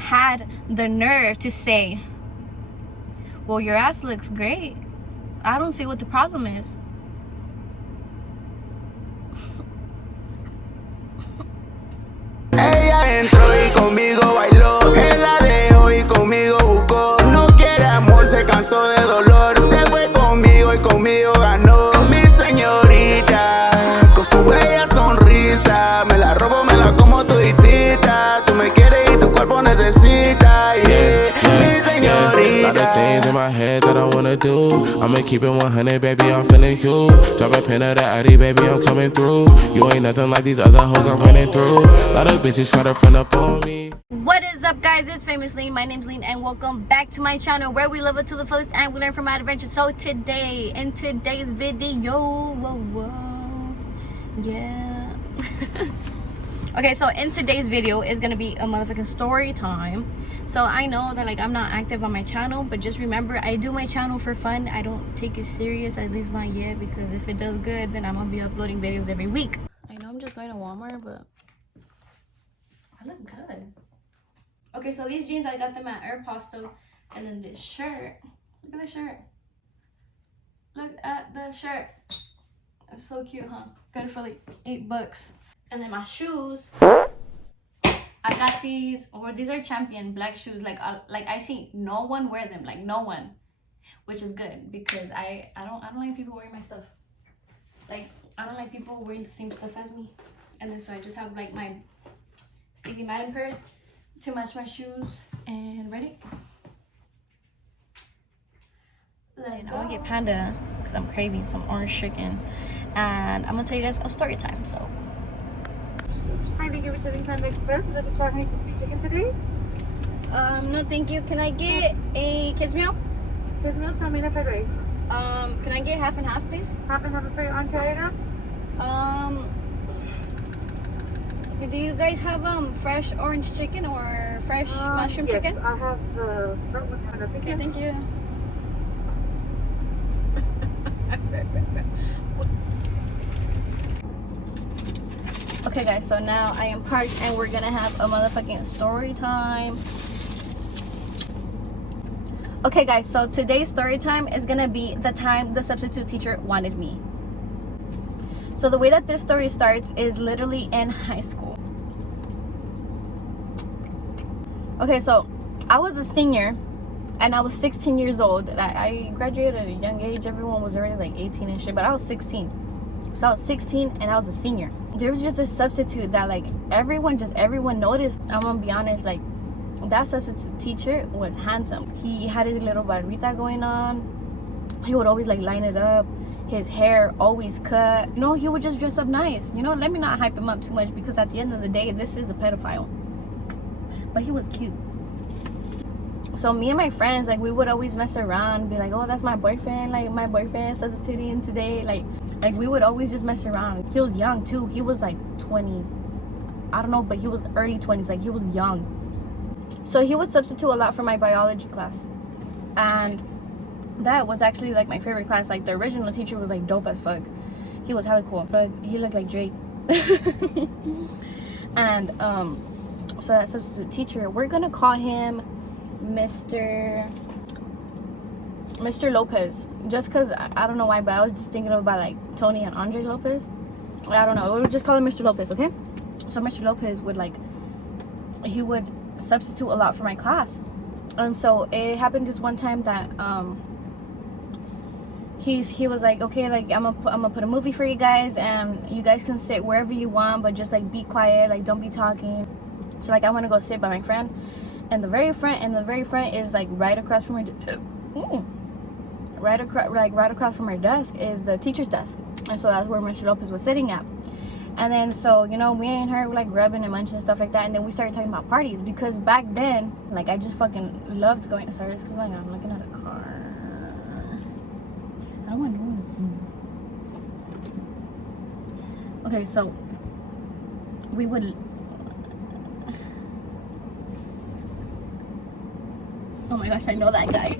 had the nerve to say, well, your ass looks great. I don't see what the problem is. Ella entró y conmigo bailó, él la dejó y conmigo buscó. No quiere amor, se cansó de dolor. Se fue conmigo y conmigo ganó. Mi señorita, con su bella sonrisa, me la robo, me la como toditita. Tú me quieres y tu cuerpo necesita, yeah. Mi señorita. Lot of things in my head that I wanna do. I'ma keep it 100, baby, I'm feeling you. Drop a pin of the Addy, baby, I'm coming through. You ain't nothing like these other hoes I'm running through. Lot of bitches try to front up on me. What is up, guys? It's Famous Lean. My name's Lean, and welcome back to my channel where we live it to the fullest and we learn from our adventures. So today, in today's video, yeah. Okay, so in today's video is gonna be a motherfucking story time. So I know that I'm not active on my channel, but just remember, I do my channel for fun. I don't take it serious, at least not yet, because if it does good, then I'm gonna be uploading videos every week. I know I'm just going to Walmart, but I look good. Okay, so these jeans, I got them at Aeropostale, and then this shirt, look at the shirt. Look at the shirt. It's so cute, huh? Got it for like $8. And then my shoes, I got these, or these are Champion black shoes. Like I see no one wear them, like no one, which is good because I don't like people wearing my stuff. Like I don't like people wearing the same stuff as me. And then so I just have like my Stevie Madden purse to match my shoes. And ready? Let's go. I'm gonna get Panda because I'm craving some orange chicken, and I'm gonna tell you guys a story time. So. Hi, thank you for sitting Panda Express. Is that the car chicken today? No, thank you. Can I get a kids meal? Kids meal, chow mein, and fried rice. Can I get half and half, please? Half and half for your entree item. Do you guys have fresh orange chicken or fresh mushroom yes, chicken? I have the front one. Okay, thank you. Okay guys, so now I am parked and we're gonna have a motherfucking story time. Okay guys, so today's story time is gonna be the time the substitute teacher wanted me. So the way that this story starts is literally in high school. Okay, so I was a senior and I was 16 years old. I graduated at a young age. Everyone was already like 18 and shit, but I was 16. So I was 16 and I was a senior. There was just a substitute that like everyone noticed. I'm gonna be honest, like that substitute teacher was handsome. He had his little barbita going on. He would always like line it up. His hair always cut. You know, he would just dress up nice. You know, let me not hype him up too much because at the end of the day, this is a pedophile. But he was cute. So me and my friends, like we would always mess around, be like, oh, that's my boyfriend, like my boyfriend substituting today. Like we would always just mess around. He was young too. He was like 20, I don't know, but he was early 20s. Like he was young. So he would substitute a lot for my biology class, and that was actually like my favorite class. Like the original teacher was like dope as fuck. He was hella cool. But he looked like Drake. And so that substitute teacher, we're gonna call him Mr. Lopez, just because I don't know why, but I was just thinking about like Tony and Andre Lopez. I don't know, we'll just call him Mr. Lopez, okay? So Mr. Lopez would he would substitute a lot for my class. And so it happened this one time that he was like, okay, like I'm gonna put a movie for you guys and you guys can sit wherever you want, but just like be quiet, like don't be talking. So like I want to go sit by my friend, and the very front is like right across from her right across from her desk is the teacher's desk. And so that's where Mr. Lopez was sitting at. And then so, you know, me and her were like rubbing and munching and stuff like that, and then we started talking about parties because back then, like I just fucking loved going. Sorry, it's because like I'm looking at a car. I don't want no one to see me. Okay, so we would. Oh my gosh, I know that guy.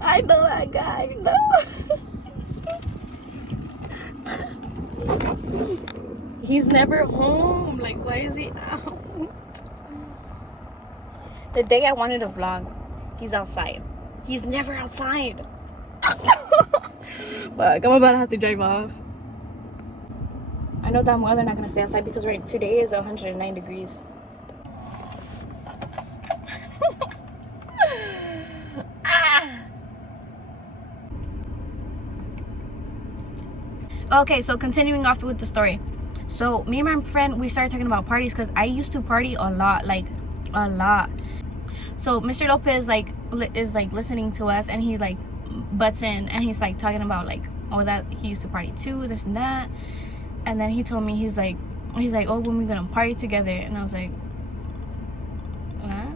I know that guy. No. He's never home. Like, why is he out? The day I wanted to vlog, he's outside. He's never outside. Fuck, I'm about to have to drive off. I know damn well they're not gonna stay outside because today is 109 degrees. Okay, so continuing off with the story. So me and my friend, we started talking about parties because I used to party a lot, like a lot. So Mr. Lopez is listening to us, and he like butts in, and he's like talking about like, oh, that he used to party too, this and that. And then he told me, he's like, oh, when we gonna party together? And I was like, huh?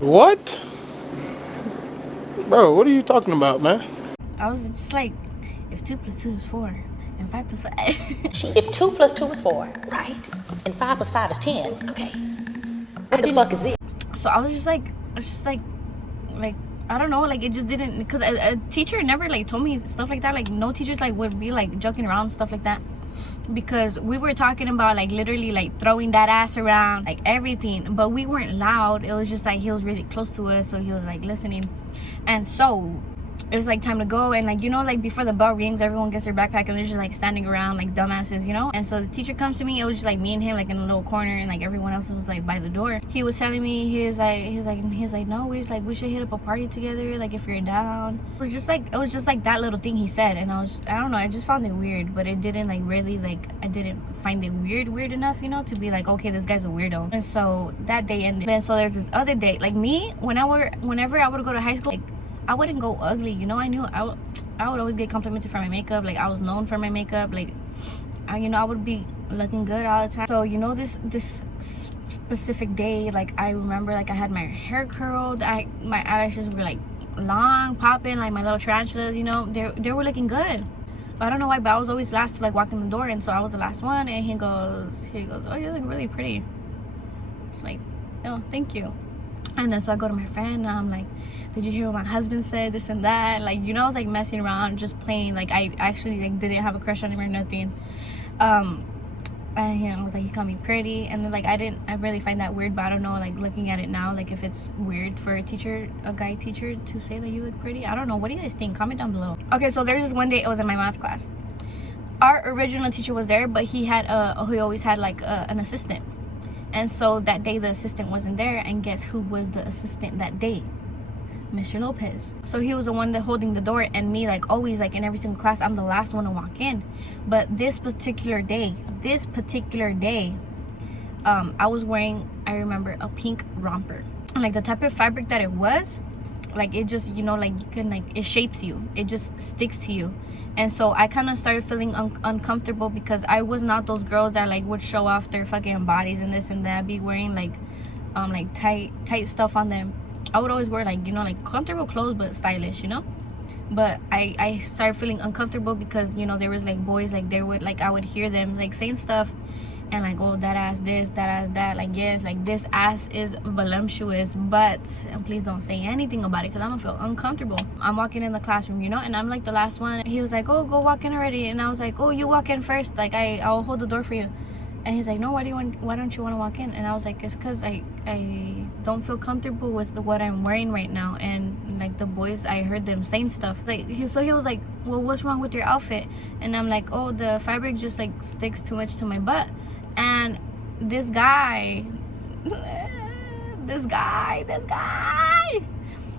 What? Bro, what are you talking about, man? I was just like, if 2 + 2 is 4, and 5 + 5. If 2 + 2 is 4, right? And 5 + 5 is 10. Okay. What the fuck is this? So I was just like, I don't know, like it just didn't, because a teacher never like told me stuff like that. Like no teachers like would be like joking around and stuff like that, because we were talking about like literally like throwing that ass around, like everything, but we weren't loud. It was just like he was really close to us, so he was like listening. And so it was like time to go, and like, you know, like before the bell rings, everyone gets their backpack and they're just like standing around like dumbasses, you know. And so the teacher comes to me. It was just like me and him like in a little corner, and like everyone else was like by the door. He was telling me, he's like no, we should hit up a party together, like if you're down. It was just like that little thing he said, and I don't know, I just found it weird, but it didn't like really, like I didn't find it weird enough, you know, to be like, okay, this guy's a weirdo. And so that day ended. And so there's this other day, like me, whenever I would go to high school, like I wouldn't go ugly, you know. I knew I would always get complimented for my makeup. Like I was known for my makeup. Like I would be looking good all the time. So you know, this specific day, like I remember, like I had my hair curled. My eyelashes were like long, popping, like my little tarantulas. You know, they were looking good. But I don't know why, but I was always last to like walk in the door, and so I was the last one. And he goes, oh, you look really pretty. Like, oh, thank you. And then so I go to my friend, and I'm like, did you hear what my husband said, this and that? Like, you know, I was like messing around, just playing. Like I actually like didn't have a crush on him or nothing. And I was like, he called me pretty, and then like I really find that weird, but I don't know, like looking at it now, like if it's weird for a guy teacher to say that you look pretty. I don't know, what do you guys think? Comment down below. Okay, so there's this one day, it was in my math class. Our original teacher was there, but he always had like an assistant. And so that day the assistant wasn't there, and guess who was the assistant that day? Mr. Lopez. So he was the one that holding the door, and me, like always, like in every single class, I'm the last one to walk in. But this particular day, I was wearing, I remember, a pink romper. And like the type of fabric that it was, like it just, you know, like you can, like it shapes you, it just sticks to you. And so I kind of started feeling uncomfortable, because I was not those girls that like would show off their fucking bodies and this and that, be wearing like tight stuff on them. I would always wear like, you know, like comfortable clothes but stylish, you know. But I started feeling uncomfortable because, you know, there was like boys, like they would, like I would hear them like saying stuff, and like, oh, that ass this, that ass that, like yes, like this ass is voluptuous, but, and please don't say anything about it because I'm gonna feel uncomfortable. I'm walking in the classroom, you know, and I'm like the last one. He was like, oh, go walk in already. And I was like, oh, you walk in first, like I'll hold the door for you. And he's like, no, why don't you want to walk in? And I was like, it's because I don't feel comfortable with what I'm wearing right now. And like the boys, I heard them saying stuff. Like so he was like, well, what's wrong with your outfit? And I'm like, oh, the fabric just like sticks too much to my butt. And this guy,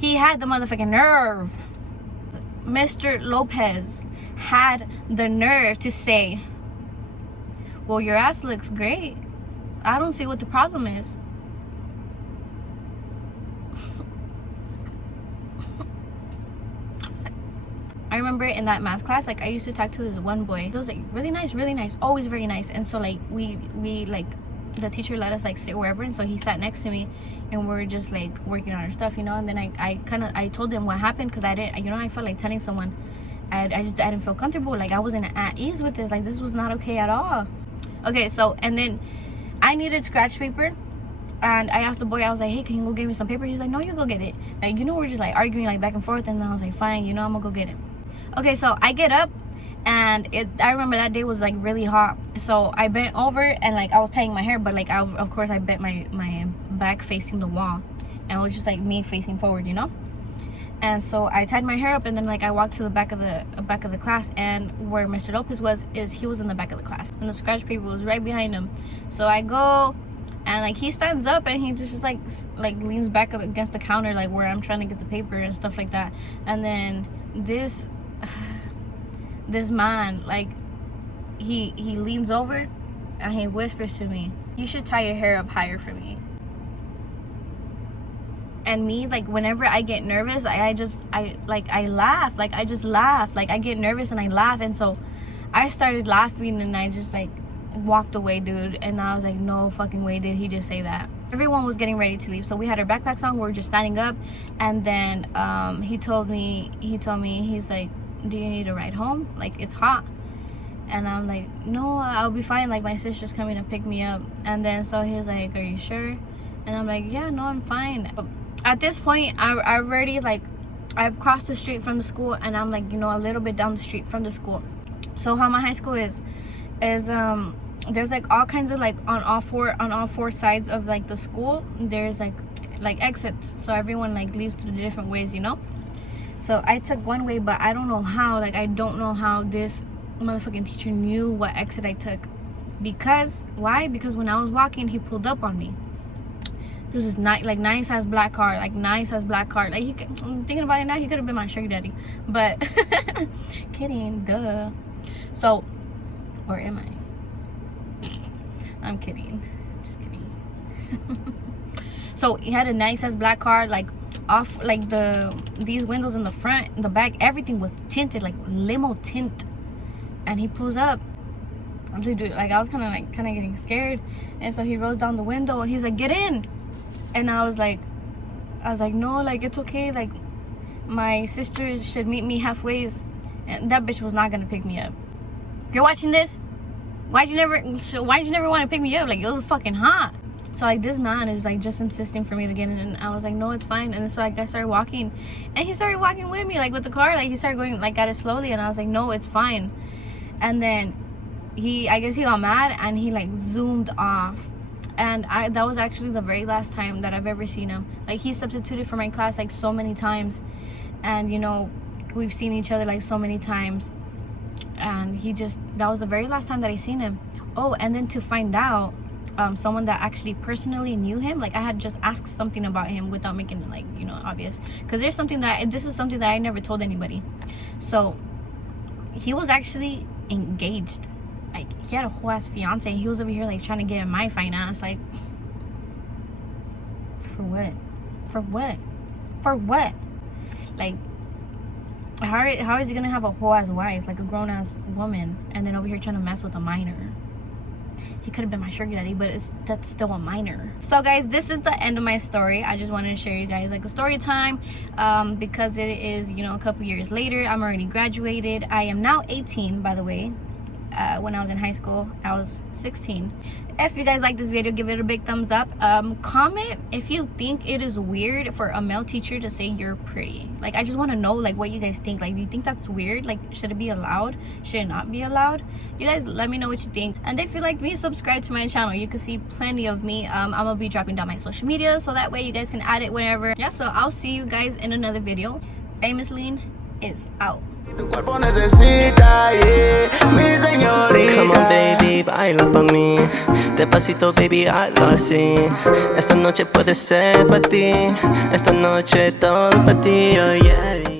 he had the motherfucking nerve. Mr. Lopez had the nerve to say, well, your ass looks great. I don't see what the problem is. I remember in that math class, like I used to talk to this one boy. He was like really nice, always very nice. And so like we like, the teacher let us like sit wherever, and so he sat next to me, and we're just like working on our stuff, you know. And then I told him what happened, because I didn't, you know, I felt like telling someone. I didn't feel comfortable. Like I wasn't at ease with this. Like this was not okay at all. Okay, so, and then I needed scratch paper, and I asked the boy, I was like, hey, can you go get me some paper? He's like, no, you go get it. Like, you know, we're just like arguing like back and forth, and then I was like, fine, you know, I'm gonna go get it. Okay, so I get up, And I remember that day was like really hot, so I bent over and like I was tying my hair, but like of course I bent my back facing the wall, and it was just like me facing forward, you know. And so I tied my hair up, and then like I walked to the back of the class, and where Mr. Lopez was he was in the back of the class, and the scratch paper was right behind him. So I go, and like he stands up, and he just like leans back up against the counter, like where I'm trying to get the paper and stuff like that. And then this man, like he leans over and he whispers to me, "You should tie your hair up higher for me." And me, like whenever I get nervous, I laugh. Like I just laugh. Like I get nervous and I laugh. And so I started laughing, and I just like walked away, dude. And I was like, no fucking way did he just say that. Everyone was getting ready to leave, so we had our backpacks on. We were just standing up, and then he told me, he's like, "Do you need a ride home? Like it's hot." And I'm like, "No, I'll be fine. Like my sister's coming to pick me up." And then so he's like, "Are you sure?" And I'm like, "Yeah, no, I'm fine." At this point, I've already like I've crossed the street from the school, and I'm like, you know, a little bit down the street from the school. So how my high school is there's like all kinds of like on all four sides of like the school, there's like exits, so everyone like leaves through the different ways, you know. So I took one way, but I don't know how. Like I don't know how this motherfucking teacher knew what exit I took. Because why? Because when I was walking, he pulled up on me. This is nice ass black car, like he I'm thinking about it now, he could have been my sugar daddy, but kidding, duh. So, or am I? I'm kidding, just kidding. So he had a nice ass black car, like off, like these windows in the front, in the back, everything was tinted, like limo tint. And he pulls up. Dude, like I was kind of getting scared, and so he rolls down the window and he's like, "Get in." And I was like, "No, like it's okay, like my sister should meet me halfway." And that bitch was not gonna pick me up. If you're watching this, why'd you never want to pick me up? Like it was fucking hot. So like this man is like just insisting for me to get in, and I was like, "No, it's fine." And so I started walking, and he started walking with me, like with the car, like he started going like at it slowly, and I was like, "No, it's fine." And then I guess he got mad, and he like zoomed off. And that was actually the very last time that I've ever seen him. Like he substituted for my class like so many times, and you know, we've seen each other like so many times, and that was the very last time that I seen him. Oh, and then to find out, someone that actually personally knew him, like I had just asked something about him without making it like, you know, obvious, because this is something that I never told anybody. So he was actually engaged. Like he had a whole ass fiance, and he was over here like trying to get in my finance. Like for what? Like how is he gonna have a whole ass wife, like a grown ass woman, and then over here trying to mess with a minor? He could have been my sugar daddy, but that's still a minor. So guys, this is the end of my story. I just wanted to share you guys like a story time, because it is, you know, a couple years later. I'm already graduated. I am now 18, by the way. When I was in high school, I was 16. If you guys like this video, give it a big thumbs up. Comment if you think it is weird for a male teacher to say you're pretty. Like I just want to know like what you guys think. Like, do you think that's weird? Like, should it be allowed? Should it not be allowed? You guys let me know what you think. And if you like me, subscribe to my channel. You can see plenty of me. I'm gonna be dropping down my social media, so that way you guys can add it whenever. Yeah, so I'll see you guys in another video. Famous Lean is out. Tu cuerpo necesita, yeah, mi señorita. Come on, baby, baila pa' mí. Despacito, baby, hazlo así. Esta noche puede ser pa' ti. Esta noche todo pa' ti, oh yeah.